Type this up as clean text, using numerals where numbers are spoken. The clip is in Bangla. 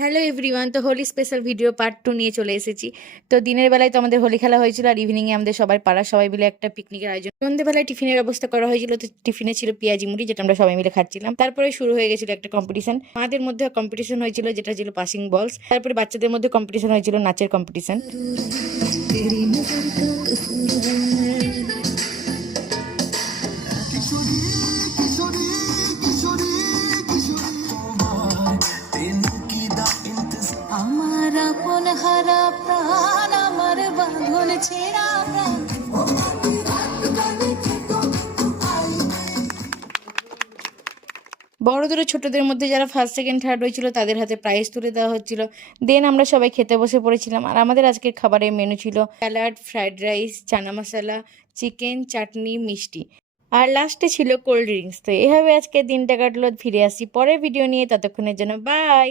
হ্যালো এভরিওয়ান, তো হোলি স্পেশাল ভিডিও পার্ট 2 নিয়ে চলে এসেছি। তো দিনের বেলায় তো আমাদের হোলি খেলা হয়েছিল, আর ইভিনিংয়ে আমাদের সবাই পাড়ার সবাই মিলে একটা পিকনিকের আয়োজন। সন্ধ্যেবেলায় টিফিনের ব্যবস্থা করা হয়েছিল। তো টিফিনে ছিল পেঁয়াজি মুড়ি, যেটা আমরা সবাই মিলে খাচ্ছিলাম। তারপরে শুরু হয়ে গেছিল একটা কম্পিটিশন। আমাদের মধ্যে কম্পিটিশন হয়েছিল, যেটা ছিল পাসিং বলস। তারপরে বাচ্চাদের মধ্যে কম্পিটিশন হয়েছিল নাচের কম্পিটিশন। আমার আপন হারা প্রাণ, আমার বাঁধন ছেঁড়া প্রাণ। বড়দের ও ছোটদের মধ্যে যারা ফার্স্ট সেকেন্ড থার্ড হয়েছিল তাদের হাতে প্রাইজ তুলে দেওয়া হচ্ছিল। দেন আমরা সবাই খেতে বসে পড়েছিলাম। আর আমাদের আজকের খাবারের মেনু ছিল salad, fried rice, chana masala, chicken, চাটনি, মিষ্টি, আর লাস্টে ছিল কোল্ড ড্রিঙ্কস। তো এভাবে আজকে দিনটা কাটলো। ফিরে আসি পরের ভিডিও নিয়ে, ততক্ষণের জন্য বাই।